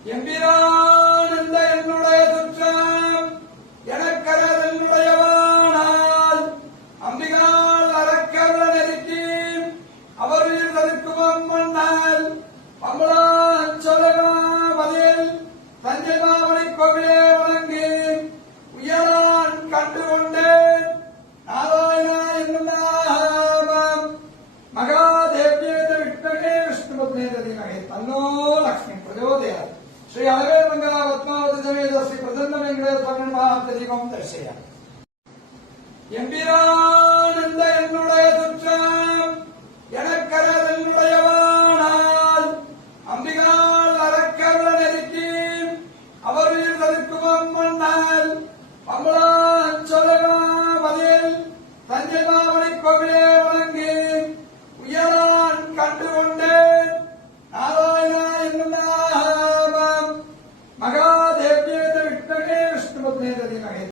எம்பிரான் என்ற என்னுடைய சுற்றம் எனக்கரது என்னுடையவானால் அம்பிகால் அறக்கவல நெருக்கி அவரில் தடுக்குவம் மன்னால் பம்பளான் சொல்லகமாவதில் தஞ்சை மாமணி கோவிலே வணங்கி உயரான் கண்டுகொண்டேன் நாராயணா என்னும் நாமம் மகாதேவியேத விஷ்ணவே விஷ்ணுபத்மேதி மகே தன்னோ லக்ஷ்மி பிரஜோதயாத் श्री अलवेर मंगला पद्मावती समेत श्री प्रसन्न वेंकटेश्वर स्वामी महाप्रदीपम दर्शय எம்பிரான் என்ற என்னுடைய சுற்றம் எனக்கரது என்னுடையவானால் அம்பிகால் அறக்கவல நெருக்கி அவரில் தடுக்குவம் மன்னால் பம்பளான் சொல்லகமாவதில் தஞ்சை மாமணி கோவிலே வணங்கி உயரான் கண்டுகொண்டேன் நாராயணா என்னும் நாமம் மகா